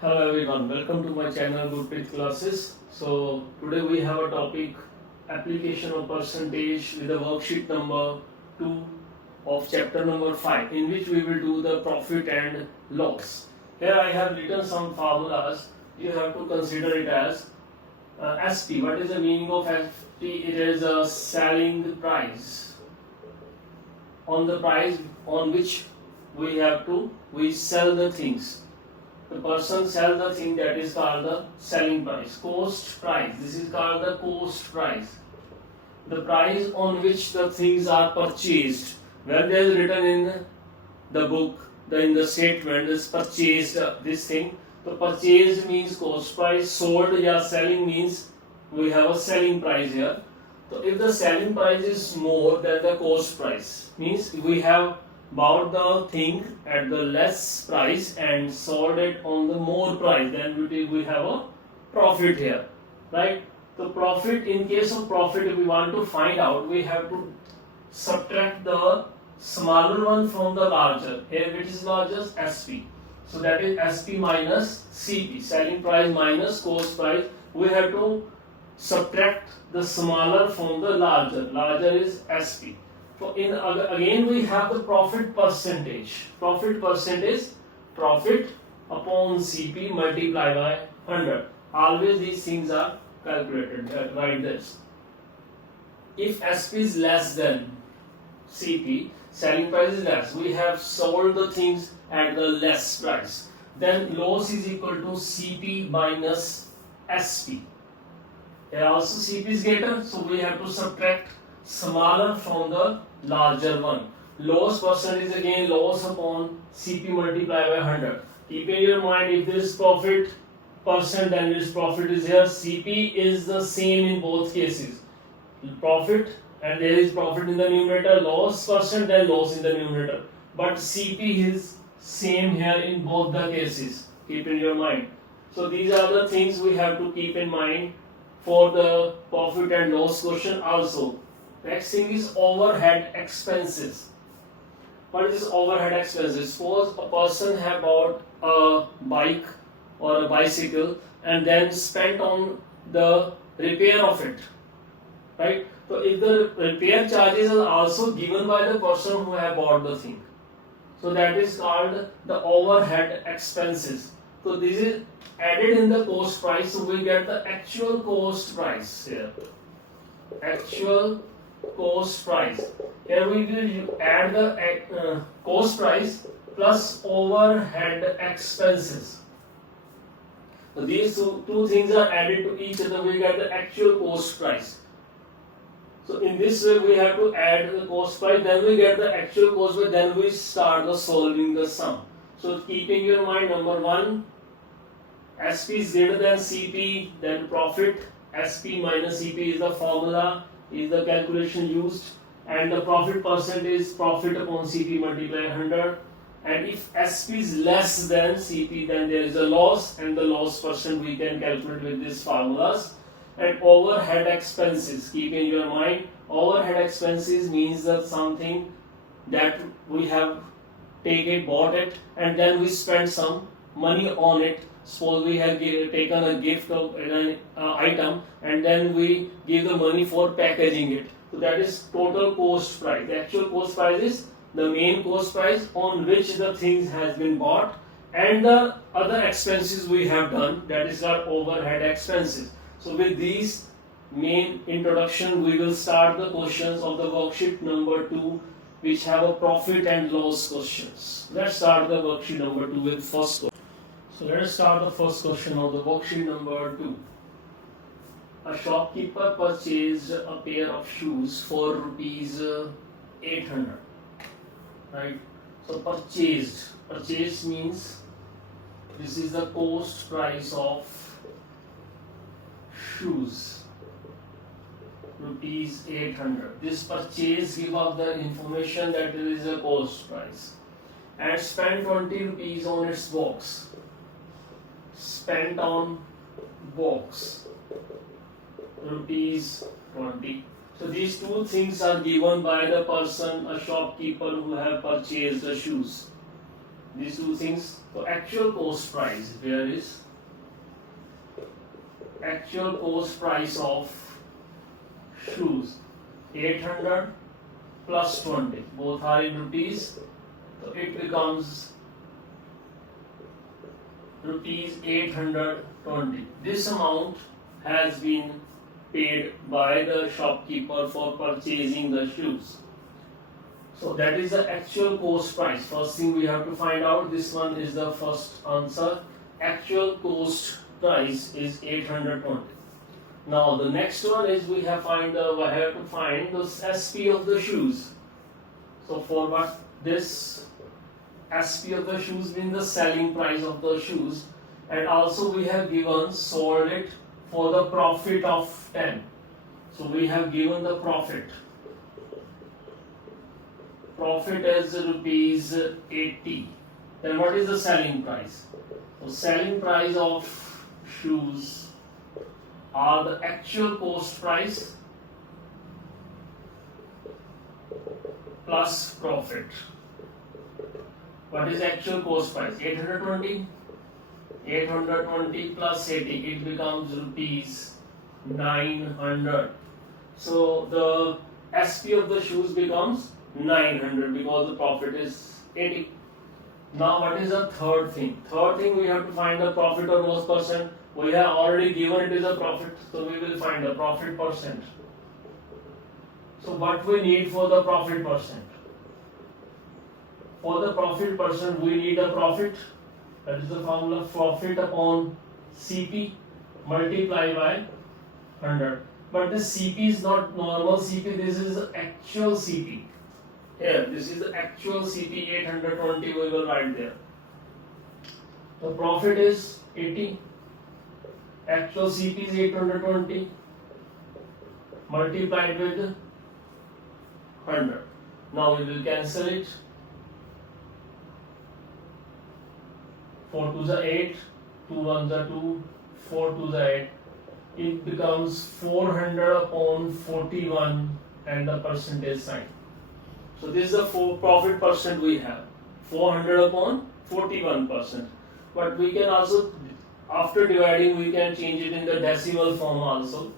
Hello everyone, welcome to my channel Gurpreet Classes. So today we have a topic application of percentage with the worksheet number 2 of chapter number 5 in which we will do the profit and loss. Here I have written some formulas. You have to consider it as ST. What is the meaning of ST? It is a selling price, on the price on which we sell the things. The person sells the thing, that is called the selling price. Cost price, this is called the cost price. The price on which the things are purchased. When there is written in the book, in the statement is purchased this thing. So purchased means cost price, sold or selling means we have a selling price here. So if the selling price is more than the cost price, means we have bought the thing at the less price and sold it on the more price, then we have a profit here, right? The profit, in case of profit, if we want to find out, we have to subtract the smaller one from the larger. Here which is largest? SP. So that is SP minus CP, selling price minus cost price. We have to subtract the smaller from the larger. Larger is SP. So again we have the profit percentage. Profit percentage, profit upon CP multiplied by 100. Always these things are calculated. Write this. If SP is less than CP, selling price is less, we have sold the things at the less price, then loss is equal to CP minus SP. Here also CP is greater, so we have to subtract smaller from the larger one. Loss percent is again loss upon CP multiplied by 100. Keep in your mind, if this profit percent, then this profit is here. CP is the same in both cases. Profit, and there is profit in the numerator, loss percent, then loss in the numerator. But CP is same here in both the cases. Keep in your mind. So these are the things we have to keep in mind for the profit and loss question also. Next thing is overhead expenses. What is overhead expenses? Suppose a person have bought a bike or a bicycle and then spent on the repair of it, right? So if the repair charges are also given by the person who have bought the thing, so that is called the overhead expenses. So this is added in the cost price, so we get the actual cost price here. Actual cost price. Here we will add the cost price plus overhead expenses. So these two things are added to each other, we get the actual cost price. So in this way we have to add the cost price, then we get the actual cost price, then we start the solving the sum. So keeping your mind, number one, SP is greater than CP, then profit. SP minus CP is the formula, is the calculation used, and the profit percent is profit upon CP multiplied 100. And if SP is less than CP, then there is a loss, and the loss percent we can calculate with these formulas. And overhead expenses, keep in your mind, overhead expenses means that something that we have bought it, and then we spend some money on it. Suppose we have taken a gift of an item and then we give the money for packaging it. So that is total cost price. The actual cost price is the main cost price on which the things has been bought, and the other expenses we have done, that is our overhead expenses. So with these main introduction, we will start the questions of the worksheet number 2, which have a profit and loss questions. Let's start the worksheet number 2 with first question. So let us start the first question of the worksheet number 2. A shopkeeper purchased a pair of shoes for rupees 800. Right? So purchased means this is the cost price of shoes, rupees 800. This purchase give us the information that it is a cost price. And spent 20 rupees on its box. Spent on box, rupees 20. So these two things are given by the person, a shopkeeper who have purchased the shoes. these two things. So actual cost price, where is actual cost price of shoes? 800 plus 20, both are in rupees, so it becomes rupees 820. This amount has been paid by the shopkeeper for purchasing the shoes. So that is the actual cost price. First thing we have to find out, this one is the first answer. Actual cost price is 820. Now the next one is we have to find the SP of the shoes. So for what this SP of the shoes means the selling price of the shoes, and also we have given sold it for the profit of 10. So we have given the profit as rupees 80. Then what is the selling price? So selling price of shoes are the actual cost price plus profit. What is actual cost price? 820. 820 plus 80, it becomes rupees 900. So the SP of the shoes becomes 900 because the profit is 80. Now what is the third thing? Third thing, we have to find the profit or loss percent. We have already given it is a profit, so we will find the profit percent. So what we need for the profit percent? For the profit percent, we need a profit. That is the formula, profit upon CP multiplied by 100. But this CP is not normal CP, this is the actual CP. Here, this is the actual CP 820, we will write there. The profit is 80. Actual CP is 820 multiplied with 100. Now we will cancel it. 4 2s are 8, 2 1s are 2, 4 2s are 8. It becomes 400 upon 41 and the percentage sign. So this is the profit percent we have. 400 upon 41%. But we can also, after dividing, we can change it in the decimal form also.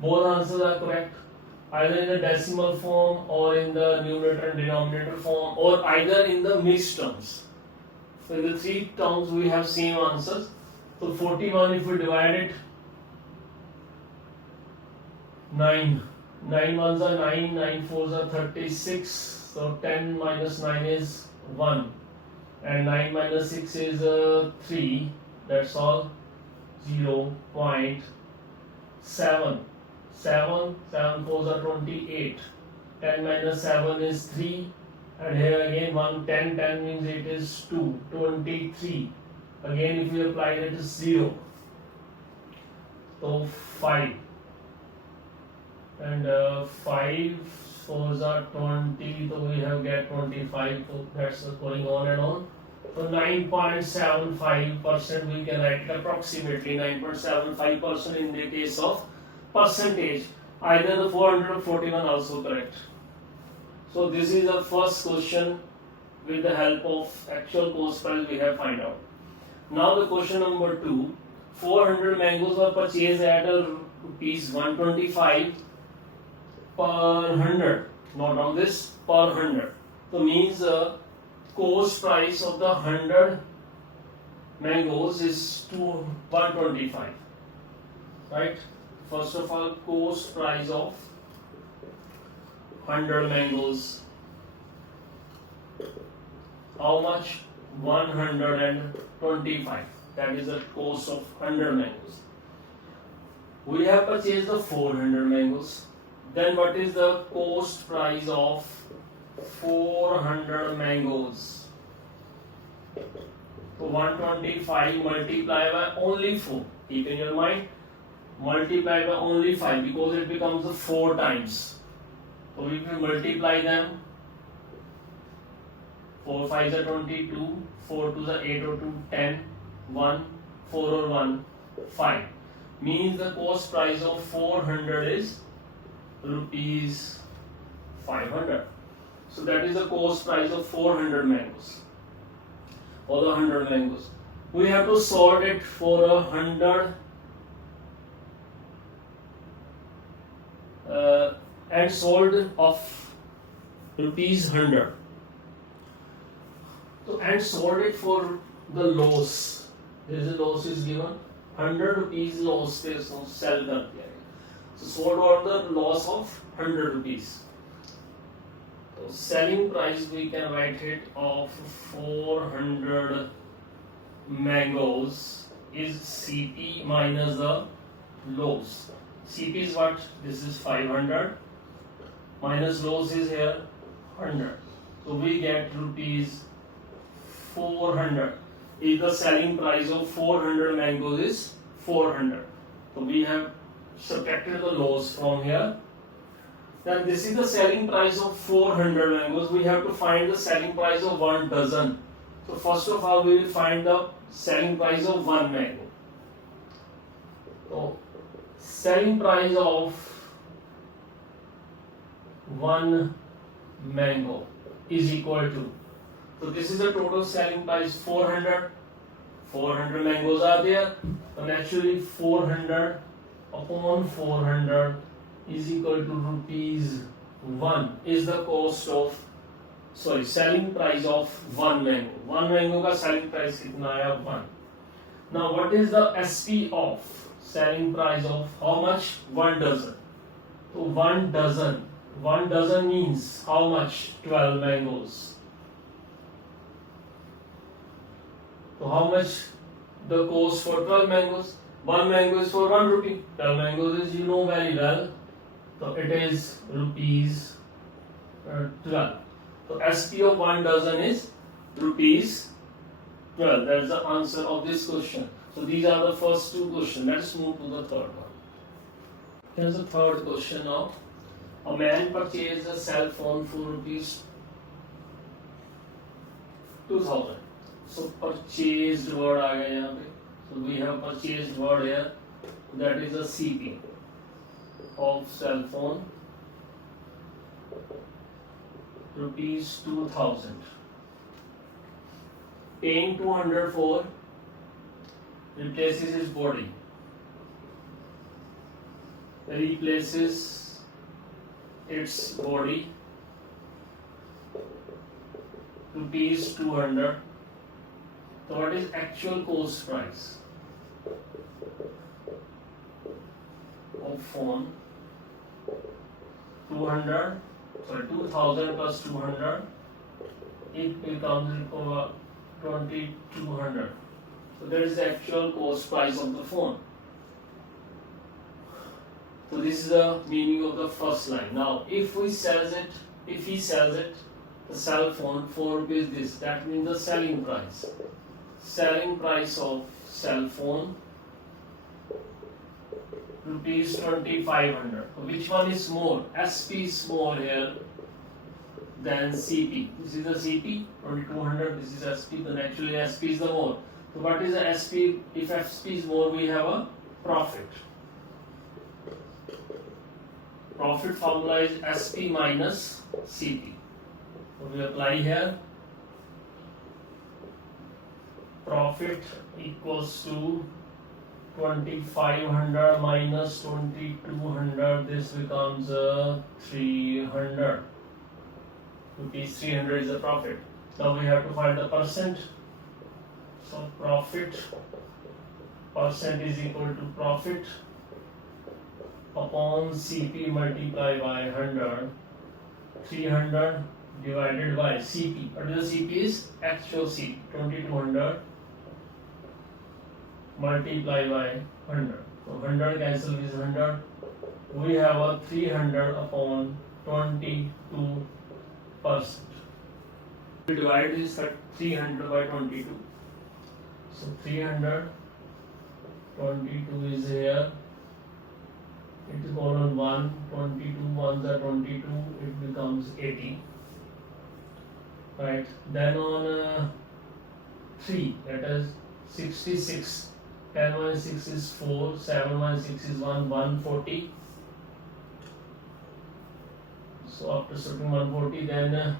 Both answers are correct. Either in the decimal form or in the numerator and denominator form, or either in the mixed terms. So in the three terms we have same answers. So 41, if we divide it, 9 ones are 9, 9 fours are 36. So 10 minus 9 is 1, and 9 minus 6 is 3. That's all. 0.7. 7 fours are 28. 10 minus 7 is 3. And here again 1, 10 means it is 2, 23. Again if we apply it is 0. So 5. And 5 fours are 20, so we have get 25, so that's going on and on. So 9.75% we can write it approximately 9.75% in the case of percentage. Either the 441 also correct. So this is the first question. With the help of actual cost price we have find out. Now the question number 2. 400 mangoes were purchased at rupees 125 per 100. Not on this, per 100. So means the cost price of the 100 mangoes is 125. Right? First of all, cost price of 100 mangoes. How much? 125. That is the cost of 100 mangoes. We have purchased the 400 mangoes. Then what is the cost price of 400 mangoes? So 125 multiplied by only 4. Keep in your mind, multiply by only 5 because it becomes 4 times. So if we multiply them, 4 5s are 22, 4 2s are 8 or 2, 10, 1, 4 or 1, 5. Means the cost price of 400 is rupees 500. So that is the cost price of 400 mangoes. or the 100 mangoes. We have to sort it for 100 and sold of rupees 100. So and sold it for the loss. There is a loss is given 100 rupees loss पे sell कर दिया गया. So sold on the loss of 100 rupees. So selling price we can write it of 400 mangoes is CP minus the loss. CP is what? This is 500 minus loss is here 100. So we get rupees 400. If the selling price of 400 mangoes is 400, so we have subtracted the loss from here. Then this is the selling price of 400 mangoes. We have to find the selling price of 1 dozen. So first of all, we will find the selling price of 1 mango. So selling price of 1 mango is equal to, so this is the total selling price 400. 400 mangoes are there. So naturally 400 upon 400 is equal to rupees 1 is the cost of, selling price of 1 mango. 1 mango का selling price कितना आया 1. Now what is the SP of selling price of how much? 1 dozen. So 1 dozen means how much? 12 mangoes. So how much the cost for 12 mangoes? 1 mango is for 1 rupee. 12 mangoes is, you know very well. So it is rupees 12. So SP of 1 dozen is rupees 12. That is the answer of this question. So these are the first two questions. Let's move to the third one. Here's the third question now. A man purchased a cell phone for rupees 2000. So purchased word आ गया यहाँ पे. So we have purchased word here. That is a CP of cell phone. Rupees 2000. Paying 200 for replaces his body. Replaces its body. Rupees 200. So what is actual cost price of phone? 200. Sorry, 2000 plus 200. It becomes 2200. So that is the actual cost price of the phone. So this is the meaning of the first line. Now, if he sells it, the cell phone for rupees this, that means the selling price. Selling price of cell phone rupees 2500. So which one is more? SP is more here than CP. This is the CP 2200. This is SP. Then actually SP is the more. So what is the SP? If SP is more, we have a profit. Profit formula is SP minus CP. So we apply here. Profit equals to 2500 minus 2200. This becomes 300. Rupees 300 is the profit. Now we have to find the percent. So profit percent is equal to profit upon CP multiplied by 100. 300 divided by CP. What is the CP is actual CP. 2200 multiplied by 100. So 100 cancel is 100. We have a 300 upon 22%. We divide this at 300 by 22. So 300, 22 is here. It is gone on 1, 22, 1s are 22, it becomes 80. Right, then on 3, that is 66. 10 minus 6 is 4, 7 minus 6 is 1, 140. So after subtracting 140, then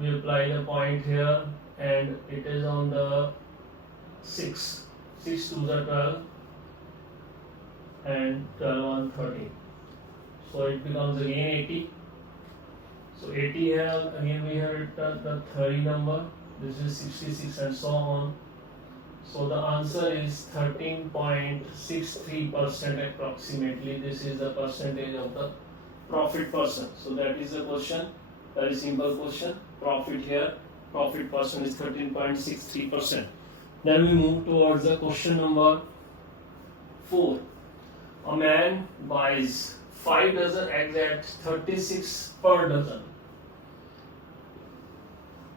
we apply the point here and it is on the 6. 6 to the 12 and 12 on 13. So it becomes again 80. So 80 here, again we have written the 30 number, this is 66 and so on. So the answer is 13.63% approximately. This is the percentage of the profit percent. So that is the question, very simple question. Profit here, profit percent is 13.63%. Then we move towards the question number 4. A man buys 5 dozen eggs at 36 per dozen.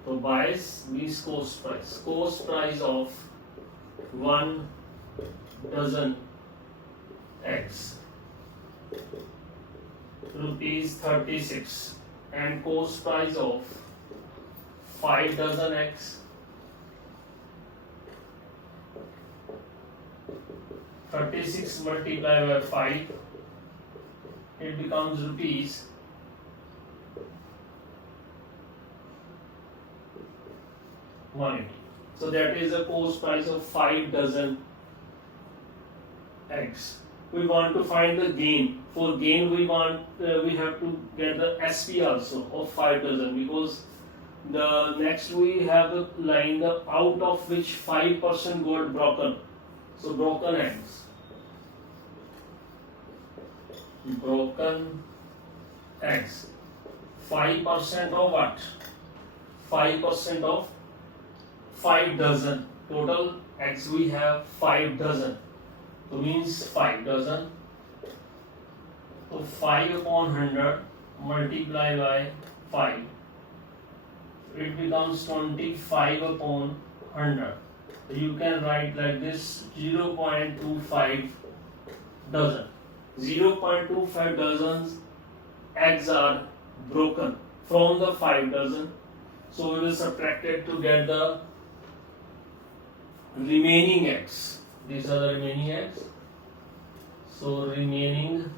So buys means cost price. Cost price of 1 dozen eggs rupees 36, and cost price of 5 dozen eggs 36 multiplied by 5, it becomes rupees 180. So that is the cost price of 5 dozen eggs. We want to find the gain. For gain we have to get the SP also of 5 dozen, because the next we have the line out of which 5% got broken. So broken eggs. Broken eggs. 5% of what? 5% of 5 dozen. Total eggs we have 5 dozen. So means 5 dozen. So 5 upon 100 multiply by 5. It becomes 25 upon 100. So you can write like this: 0.25 dozen. 0.25 dozens eggs are broken from the 5 dozen. So we will subtract it to get the remaining eggs. These are the remaining eggs. So remaining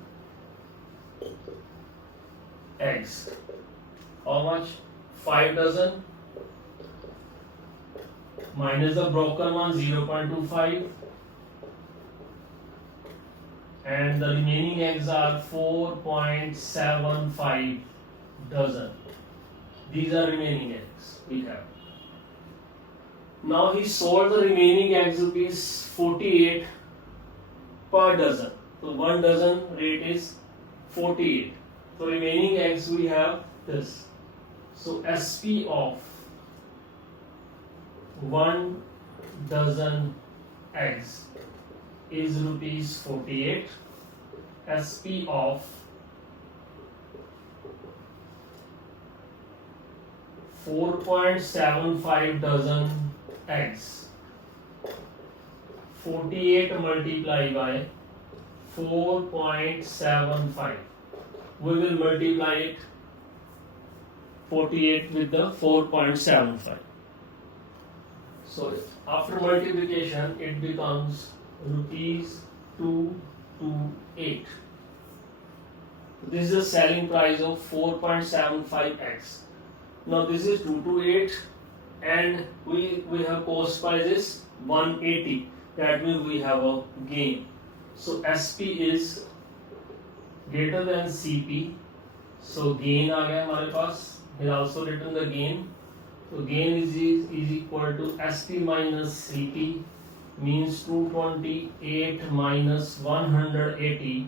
eggs. How much? 5 dozen minus the broken one, 0.25, and the remaining eggs are 4.75 dozen. These are remaining eggs we have. Now he sold the remaining eggs rupees 48 per dozen. So 1 dozen rate is 48. So remaining eggs we have this. So SP of 1 dozen eggs is rupees 48. SP of 4.75 dozen eggs. 48 multiplied by 4.75. We will multiply it 48 with the 4.75. So after multiplication it becomes rupees 228. This is the selling price of 4.75x. Now this is 228 and we have cost price is 180. That means we have a gain. So SP is greater than CP. So gain आ गया हमारे पास. We also written the gain. So gain is equal to SP minus CP, means 228 minus 180.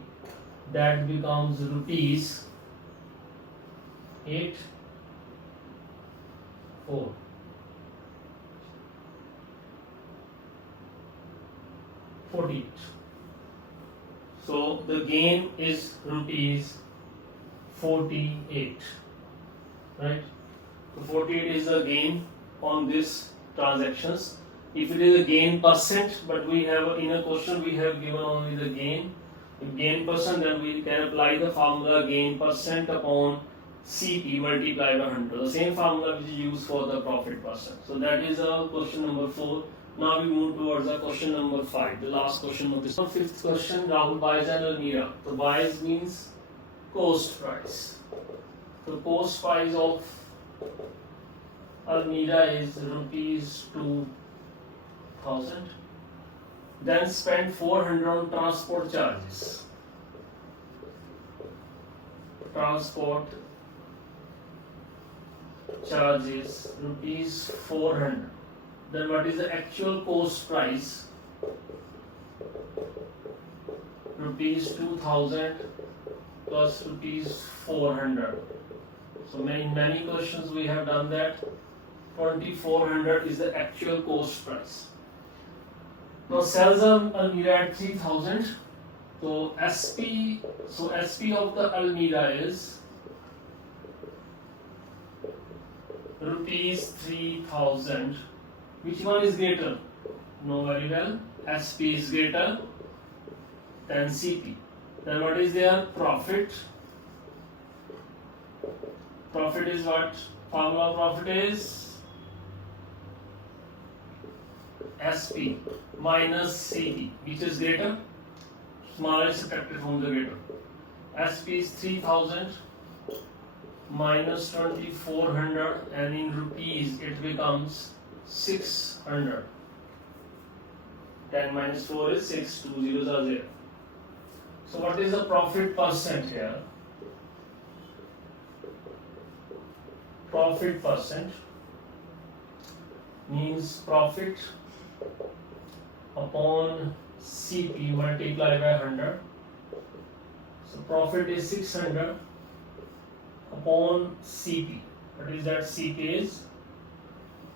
That becomes rupees 48. So the gain is rupees 48, right? So 48 is the gain on this transactions. If it is a gain percent, but we have in a question we have given only the gain. If gain percent, then we can apply the formula gain percent upon CP multiplied by 100. The same formula which is used for the profit percent. So that is question number 4. Now we move towards the question number 5, the last question of this. So fifth question, Rahul buys an Almira. So buys means cost price. So cost price of Almeida is rupees 2000. Then spend 400 on transport charges. Transport charges rupees 400. Then what is the actual cost price? Rupees 2000 plus rupees 400. So in many questions we have done that. 2400 is the actual cost price. Now sells Almeida at 3000. So SP of the Almeida is rupees 3000. Which one is greater? Know very well. SP is greater than CP. Then what is their profit? Profit is what? Formula of profit is SP minus CP. Which is greater? Smaller is subtracted from the greater. SP is 3000 minus 2400, and in rupees it becomes 600. 10 minus 4 is 6, 2 zeros are there. So what is the profit percent here? Profit percent means profit upon CP multiplied by 100. So profit is 600 upon CP. What is that? CP is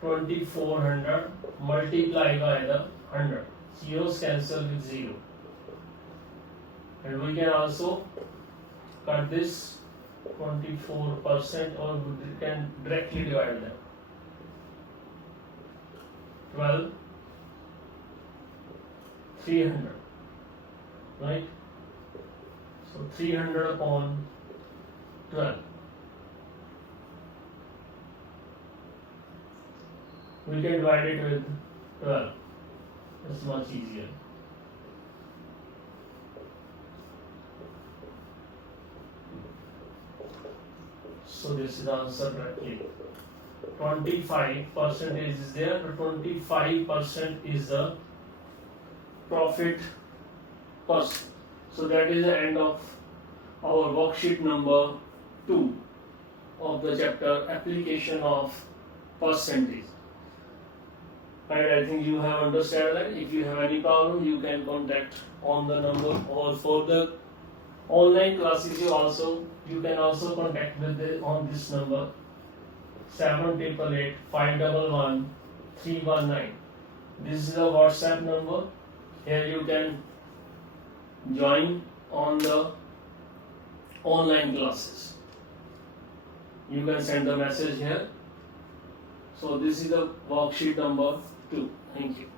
2400 multiplied by the 100. Zeros cancel with 0. And we can also cut this 24%, or we can directly divide them. 12, 300, right? So 300 upon 12. We can divide it with 12. It's much easier. So this is the answer directly. 25% is there, but 25% is the profit percent. So that is the end of our worksheet number 2 of the chapter application of percentage. Right, I think you have understood that. If you have any problem, you can contact on the number, or for the online classes you can also contact on this number 7888 511 319. This is a WhatsApp number. Here you can join on the online classes. You can send the message here. So this is the worksheet number 2. Thank you.